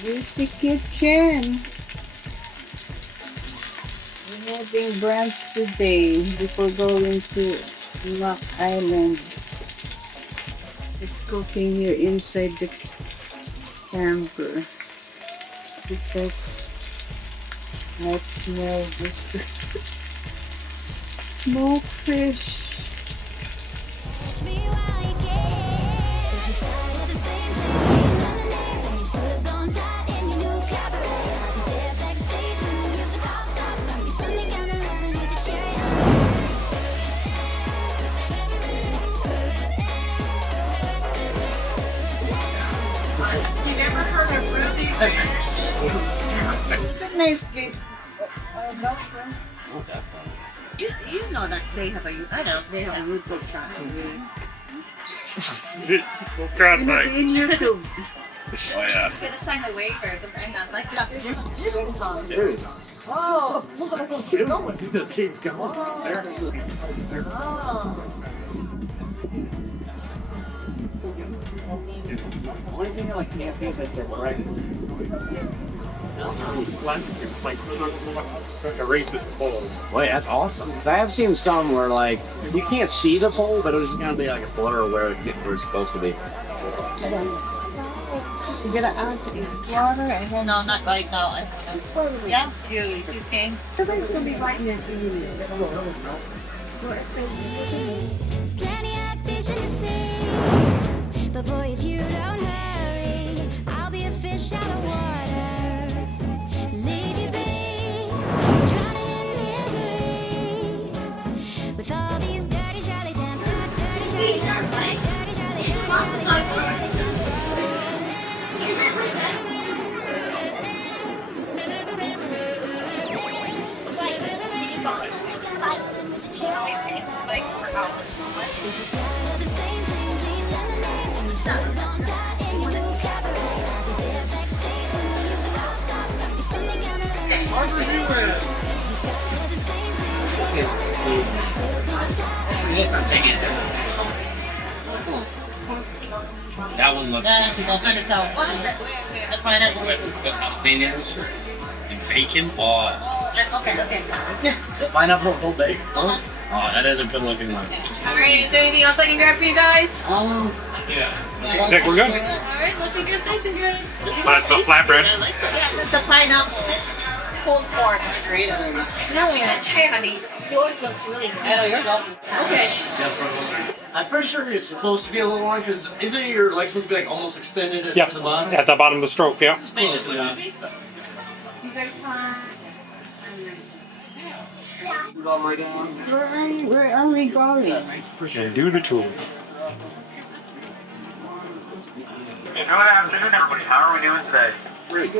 Juicy Kitchen. We're having brunch today before going to Mackinac Island. Just cooking here inside the camper because I smell this smoked fish. Just a nice gift. You know that they have a they have a root book shop. In YouTube. Oh yeah. I'm gonna sign a waiver because I'm not like that. Oh! He just keeps going. Only thing I can't see is that they're right. Wait, that's awesome. Because I have seen some where like you can't see the pole, but it's just gonna be like a blur where it's supposed to be. You gotta ask the explorer and then No, not right now. Yeah, you came. it's gonna be right near you. There's plenty of fish in the sea, but boy, if you don't hurry, I'll be a fish out of water. Leave you be, drowning in misery, with all these dirty Charlie tempers, dirty Charlie tempers, dirty Charlie tempers. Yes, I'm taking it. That one looks Yeah, she goes trying to sell. What is it? The pineapple. jalapenos and bacon. Oh, Okay. pineapple whole bacon. Oh, that is a good looking one. Alright, is there anything else I can grab for you guys? Yeah. Nick, we're good? Alright, looking good, nice and good. That's the flatbread. Yeah, that's the pineapple. Pulled pork margaritas. Now we had share, honey. Yours looks really good. I know yours awesome. Okay. I'm pretty sure it's supposed to be a little long because isn't your leg supposed to be like almost extended at Yep. the bottom? At the bottom of the stroke, yeah. Close, yeah. Where are we going? And do the tour. Good afternoon, everybody. How are we doing today? Good.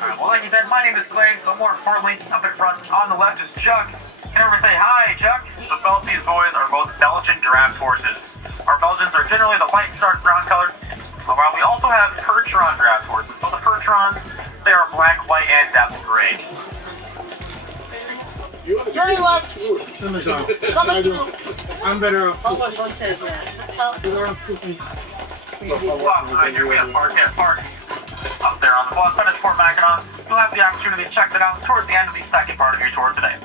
Alright, well, like you said, my name is Clay, but more importantly, up in front on the left is Chuck. Can everyone say hi, Chuck? So both these boys are both Belgian draft horses. Our Belgians are generally the light dark brown color, while we also have Horse-Drawn draft horses. So the Horse-Drawn, they are black, white, and dapple gray. Very left. I'm better off. Well, behind here we have Park. Up there on the bluff side of Fort Mackinac, you'll have the opportunity to check that out towards the end of the second part of your tour today.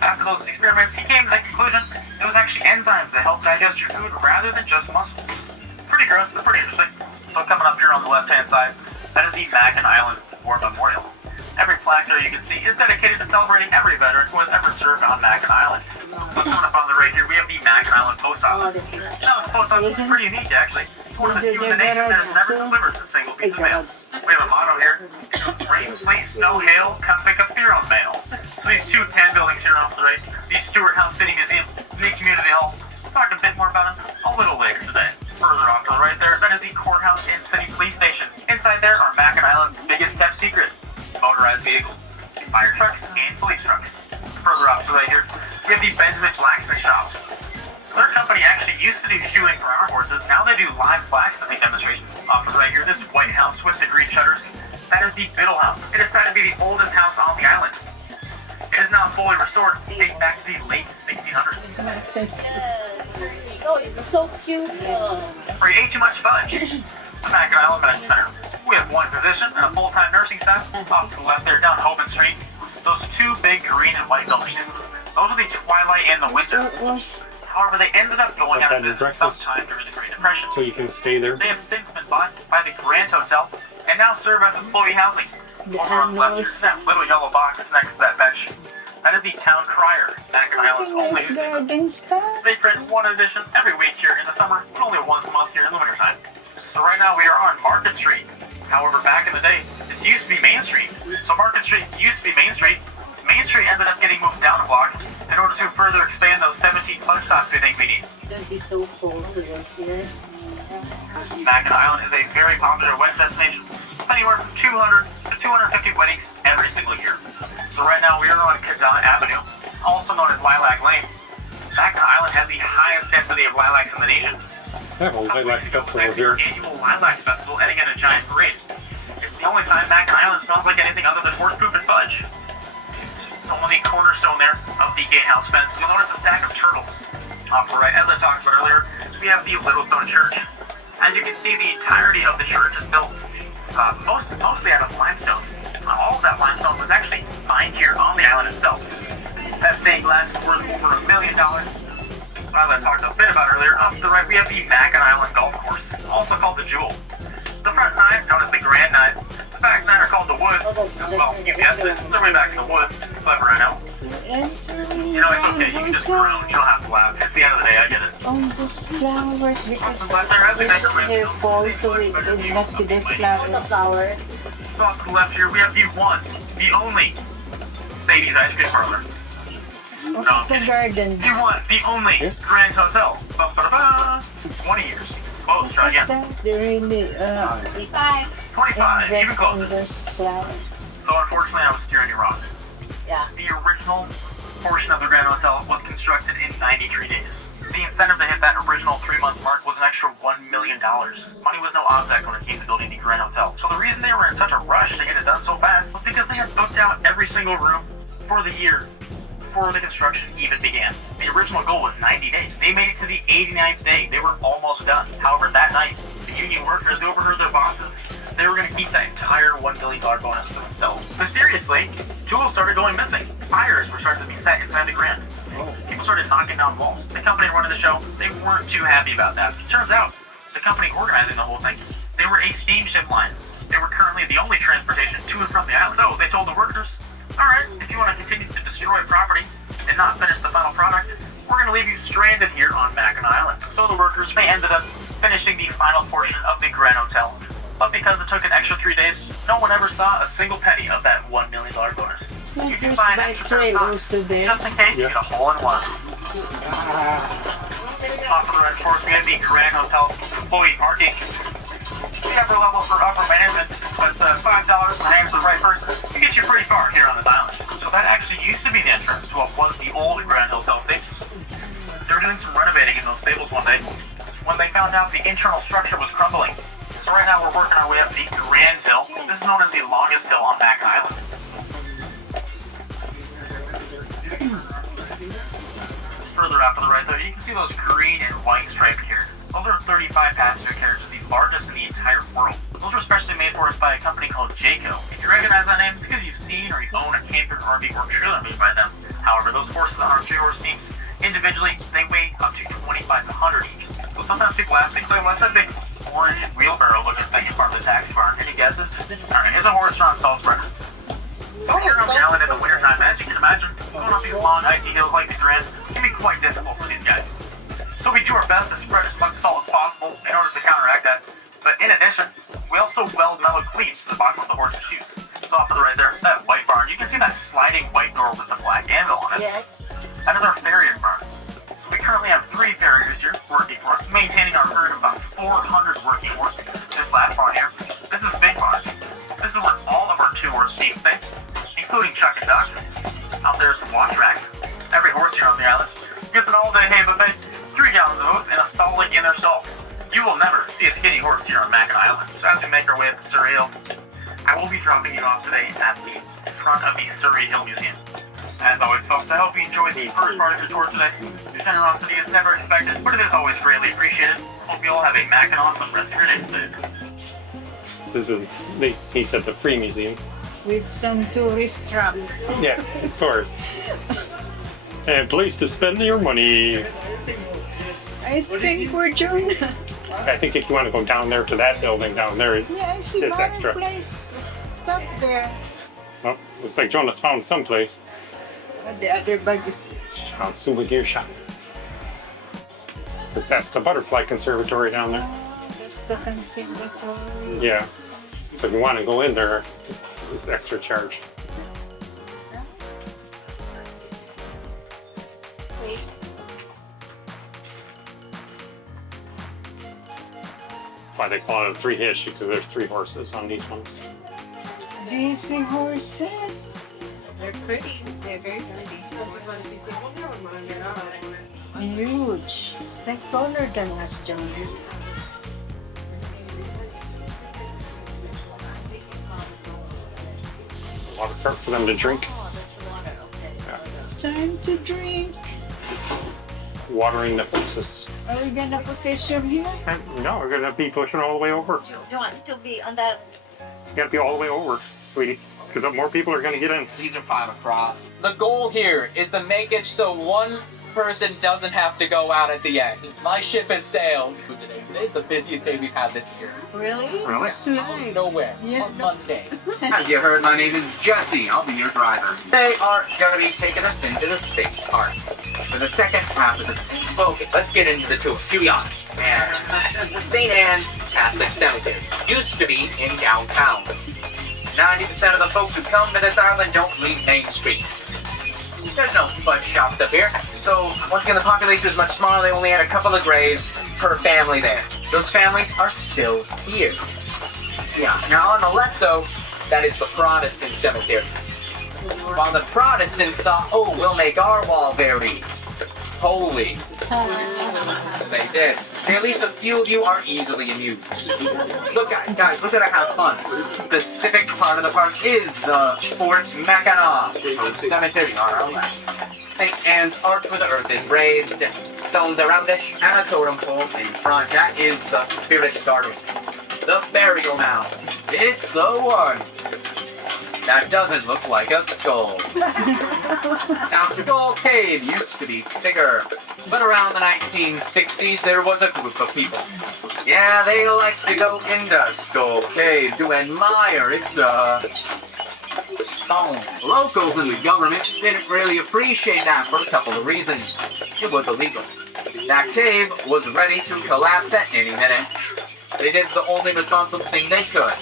After those experiments, he came to the conclusion it was actually enzymes that help digest your food rather than just muscle. Pretty gross, but pretty interesting. So coming up here on the left-hand side, that is the Mackinac Island War Memorial. Every plaque there you can see is dedicated to celebrating every veteran who has ever served on Mackinac Island. Coming up on the right here, we have the Mackinac Island Post Office. Now, this post office is pretty unique, actually. It's one of the few in the nation that has never delivered a single piece of mail. We have a motto here: rain, sleet, snow, hail, come pick up your own mail. So these two tan buildings here off the right, the Stewart House City Museum, the Community Hall. We'll talk a bit more about them a little later today. Further off to the right there, that is the Courthouse and City Police Station. Inside there are Mackinac Island's biggest kept secret: motorized vehicles, fire trucks, and police trucks. Further off to the right here, we have the Benjamin Blacksmith Shop. Their company actually used to do shoeing for our horses. Now they do live blacksmithing demonstrations. Off to the right here, this white house with the green shutters, that is the Biddle House. It is said to be the oldest house on the island. It is now fully restored, dating back to the late 1600s. Oh, it's so cute. Or you ate too much fudge. The Mackinac Island Medical Center. We have one physician and a full-time nursing staff. Off to the left there down Hoban Street. Those two big green and white buildings. Those are the twilight and the winter. However, they ended up going out of business sometime during the Great Depression. So you can stay there. They have since been bought by the Grand Hotel and now serve as employee housing. Over on the left, here's that little yellow box next to that bench. That is the Town Crier, Mackinac Island's only newspaper. They print one edition every week here in the summer, but only once a month here in the wintertime. So right now we are on Market Street. However, back in the day, it used to be Main Street. So Market Street used to be Main Street. Main Street ended up getting moved down a block in order to further expand those 17 plunge stops we think we need. That'd be so cool to live here. Mackinac Island is a very popular wedding destination, anywhere from 200 to 250 weddings every single year. So right now we are on Kadana Avenue, also known as Lilac Lane. Mackinac Island has the highest density of lilacs in the nation. I have a lilac festival here. Annual lilac festival ending in a giant parade. It's the only time Mackinac Island smells like anything other than horse poop and fudge. On the cornerstone there of the gatehouse fence, you'll notice a stack of turtles. Off the right, as I talked about earlier, we have the Littlestone Church. As you can see, the entirety of the church is built mostly out of limestone. All of that limestone was actually mined here on the island itself. That stained glass is worth over $1 million. As I talked a bit about earlier, off to the right we have the Mackinac Island Golf Course, also called the Jewel. The front nine, known as the Grand Nine. The back nine are called the Woods. Well, you guessed it, they're way back in the woods. Clever, I know. You know, it's okay, you can just groan, you don't have to laugh. It's the end of the day, I get it. On these flowers, because Left there, as we mentioned, they're fall, so we not see these flowers. So off to the left here, we have the one, the only Sadie's Ice Cream Parlor. No, I'm The kidding. garden. The one, the only Grand Hotel. Ba-ba-da-ba. 20 years. Close, try again. They're really 25, even invest closer. in those flowers. So unfortunately, I was steering you wrong. Yeah. The original portion of the Grand Hotel was constructed in 93 days. The incentive to hit that original 3-month mark was an extra $1 million. Money was no object when it came to building the Grand Hotel. So the reason they were in such a rush to get it done so fast was because they had booked out every single room for the year before the construction even began. The original goal was 90 days. They made it to the 89th day. They were almost done. However, that night, the union workers, they overheard their bosses. They were going to keep that entire $1 million bonus to themselves. Mysteriously, jewels started going missing. Fires were starting to be set inside the Grand. People started knocking down walls. The company running the show, they weren't too happy about that. It turns out, the company organizing the whole thing, they were a steamship line. They were currently the only transportation to and from the island. So they told the workers, alright, if you want to continue to destroy property and not finish the final product, we're going to leave you stranded here on Mackinac Island. So the workers, they ended up finishing the final portion of the Grand Hotel. But because it took an extra 3 days, no one ever saw a single penny of that $1 million bonus. So You can there's find like extra pair of trails socks, there. just in case you get a hole in one. Off to the right, of course, we have the Grand Hotel employee parking. The upper level for upper management, but $5 in the hands of the right person can get you pretty far here on this island. So that actually used to be the entrance to what was the old Grand Hotel stables. They were doing some renovating in those stables one day when they found out the internal structure was crumbling. So right now we're working our way up the Grand Hill. This is known as the longest hill on Mackinac Island. Further out to the right though, you can see those green and white striped carriages. Those are 35 passenger carriages, the largest in the entire world. Those were specially made for us by a company called Jayco. If you recognize that name, it's because you've seen or you own a camper RV or trailer made by them. However, those horses on our 3-horse teams, individually, they weigh up to 2,500 each. So sometimes people ask me, so what's that big orange wheelbarrow looking thing in front of the taxi barn? Any guesses? Alright, it's a horse-drawn salt spreader. So here on the island in the wintertime, as you can imagine, going up these long icy hills like the Grand can be quite difficult for these guys. So we do our best to spread as much salt as possible in order to counteract that. But in addition, we also weld metal cleats to the bottom of the horse's shoes. So off to the right there, that white barn, you can see that sliding white door with the black anvil on it. Yes. That is our farrier barn. We currently have 3 farriers here working for us, maintaining our herd of about 400 working horses. This last barn here, this is Big Barn. This is where all of our 2-horse teams stay, including Chuck and Doc. Out there is the wash rack. Every horse here on the island gets an all-day hay buffet, 3 gallons of oats, and a stall link in their stall. You will never see a skinny horse here on Mackinac Island. So as we make our way up the Surrey Hill, I will be dropping you off today at the front of the Surrey Hill Museum. As always, folks, I hope you enjoyed the first part of your tour today. Your generosity is never expected, but it is always greatly appreciated. Hope you all have a Mackinac for the rest of your day today. This is, he said, the free museum. With some tourist trap. Yeah, of course. And place to spend your money. Ice cream for June. I think if you want to go down there to that building down there, Yeah, I see it's bar extra. place. Stop there. Oh, looks like Jonas found someplace. The other bag is... Found souvenir shop. 'Cause that's the butterfly conservatory down there. That's the conservatory. Yeah. So if you want to go in there, it's extra charge. Why they call it a three hitch, because there's 3 horses on these ones. Do you see horses? They're pretty. They're very pretty. Huge. It's like taller than us, John. Water cart for them to drink. Time to drink. Watering the horses. Are we gonna position here? And no, we're gonna be pushing all the way over. Do you want to be on that? You gotta be all the way over, sweetie, because more people are gonna get in. These are 5 across. The goal here is to make it so one person doesn't have to go out at the end. My ship has sailed for today. Today's the busiest day we've had this year. Really? Really? Tonight. Nowhere. Yeah, On no. Monday. As you heard, my name is Jesse. I'll be your driver. They are going to be taking us into the state park for the second half of the tour. Okay, let's get into the tour. To be honest. St. Anne's Catholic Cemetery used to be in downtown. 90% of the folks who come to this island don't leave Main Street. There's no bus shops up here, so once again the population is much smaller. They only had a couple of graves per family there. Those families are still here. Yeah, now on the left though, that is the Protestant cemetery. While the Protestants thought, oh, we'll make our wall very holy. They did. See, at least a few of you are easily amused. Look guys, look at how fun. The civic part of the park is the Fort Mackinac Cemetery on our left. St. Anne's Arch with the earth is raised, stones around it, and a totem pole in front. That is the spirit garden. The burial mound. It's the one. That doesn't look like a skull. Now, Skull Cave used to be bigger, but around the 1960s, there was a group of people. Yeah, they like to go into Skull Cave to admire its, stone. Locals in the government didn't really appreciate that for a couple of reasons. It was illegal. That cave was ready to collapse at any minute. They did the only responsible thing they could.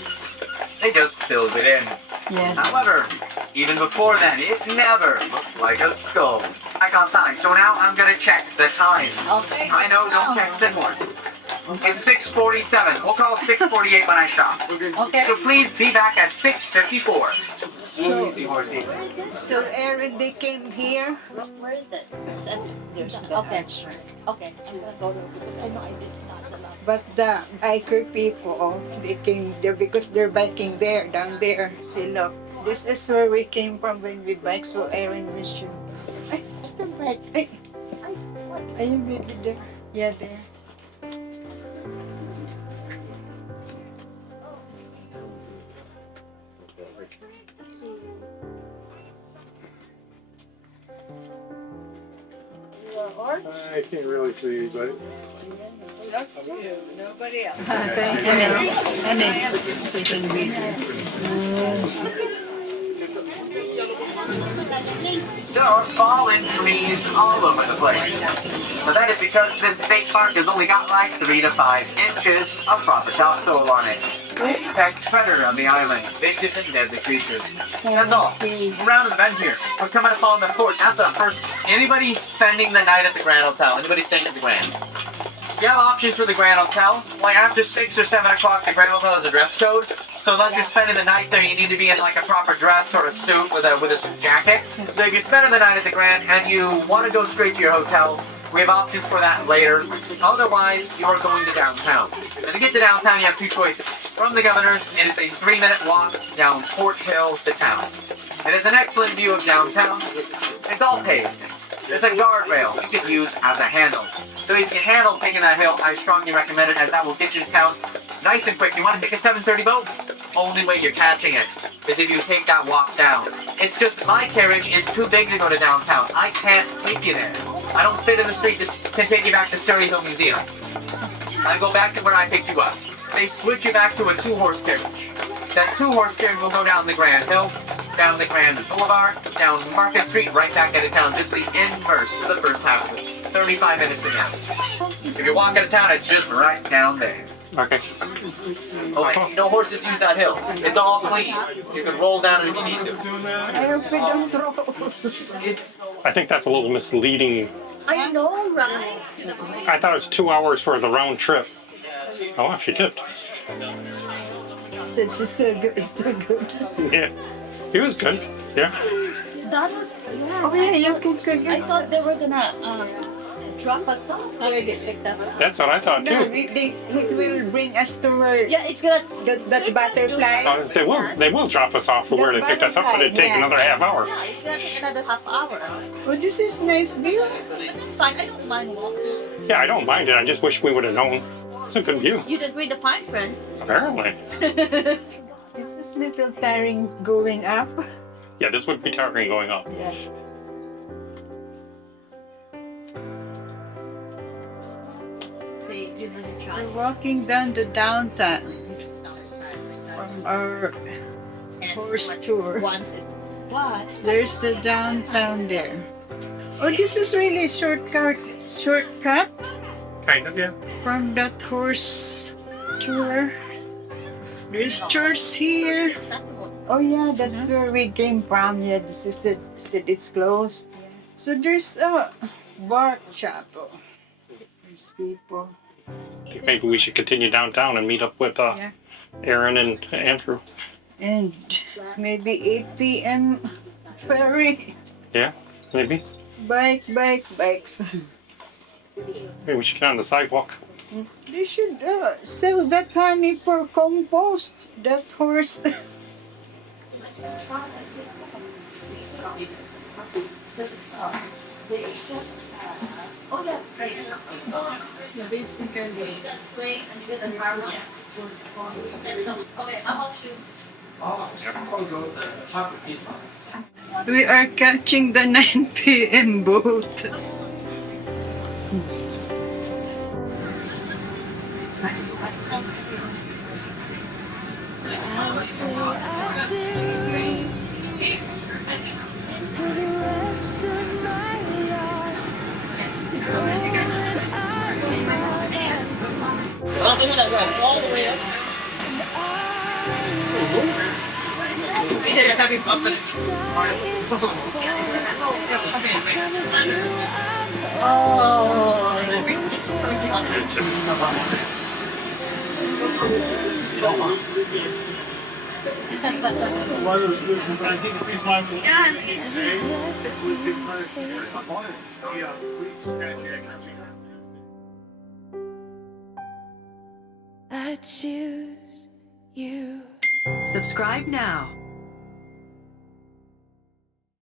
They just filled it in. Yes. However, even before then, it never looked like a skull. Back on time, so now I'm gonna check the time. Okay. I know, don't check the more. It's 6:47. We'll call it 6:48 when I stop. Okay. So please be back at 6:54. So Aaron, they came here. Where is it? Is that, There's the okay. answer. Okay, I'm gonna go there because I know I did not the last. But the biker people, they came there because they're biking there, down there. See, look, this is where we came from when we bike. So Aaron mentioned, ay, just a bike. Ay, what? Are you good there? Yeah, there. I can't really see anybody. Nobody else. Thank There are fallen trees all over the place. But that is because this state park has only got like 3 to 5 inches of proper topsoil on it. Apex predator on the island, vicious and deadly creatures. That's all. Around the bend here, we're coming upon the port. That's the first. Anybody spending the night at the Grand Hotel? Anybody staying at the Grand? You have options for the Grand Hotel. Like after 6 or 7 o'clock, the Grand Hotel has a dress code. So unless you're spending the night there, you need to be in like a proper dress or a suit with a jacket. So if you're spending the night at the Grand and you want to go straight to your hotel, we have options for that later. Otherwise, you are going to downtown. And to get to downtown, you have 2 choices. From the Governor's, it is a 3-minute walk down Port Hill to town. It is an excellent view of downtown. It's all paved. There's a guardrail you can use as a handle. So if you can handle taking that hill, I strongly recommend it, as that will get you to town nice and quick. You want to take a 7:30 boat? Only way you're catching it is if you take that walk down. It's just my carriage is too big to go to downtown. I can't take you there. I don't fit in the street to take you back to Surrey Hill Museum. I go back to where I picked you up. They switch you back to a 2-horse carriage. That 2-horse carriage will go down the Grand Hill, down the Grand Boulevard, down Market Street, right back into town. Just the inverse of the first half of it. 35 minutes to town. If you're walking to town, it's just right down there. Okay. Oh, and no horses use that hill. It's all clean. You can roll down it if you need to. I hope we don't throw. I think that's a little misleading. I know, right? I thought it was 2 hours for the round trip. Oh, she tipped. Said she's so good, it's so good. Yeah. He was good. Yeah. That was, yes. Oh yeah, you can cook I it. thought they were gonna drop us off where they picked us up. That's what I thought No, too. it will bring us to where Yeah, it's gonna. that butterfly. They will drop us off for where they picked us up, but it'd take Yeah. another half hour. Yeah, it's gonna take another half hour. Oh, this is nice view. But that's fine. I don't mind walking. Yeah, I don't mind it. I just wish we would have known. It's a good view. You didn't read the fine prints. Apparently. This is little tiring going up. Yeah, this would be tiring going up. Yeah. We're walking down the downtown from our horse tour. Once it. What? There's the downtown there. Oh, this is really a shortcut Kind of, yeah. from that horse tour. There's church here. Oh yeah, that's where we came from. Yeah, this is it. Said it's closed. So there's a bar chapel. There's people. I think maybe we should continue downtown and meet up with Yeah. Aaron and Andrew. And maybe 8 p.m. Ferry. Yeah, maybe. Bikes. Maybe we should get on the sidewalk. They should sell that honey for compost. That horse. Oh yeah. So basically, Wait, and you get the car one. Okay, how about you? we are catching the 9 p.m. boat. I'll say I do for the rest of my life. It's all that I want, Oh, look at that guy. It's all the way up. and I promise you I choose you. Subscribe now.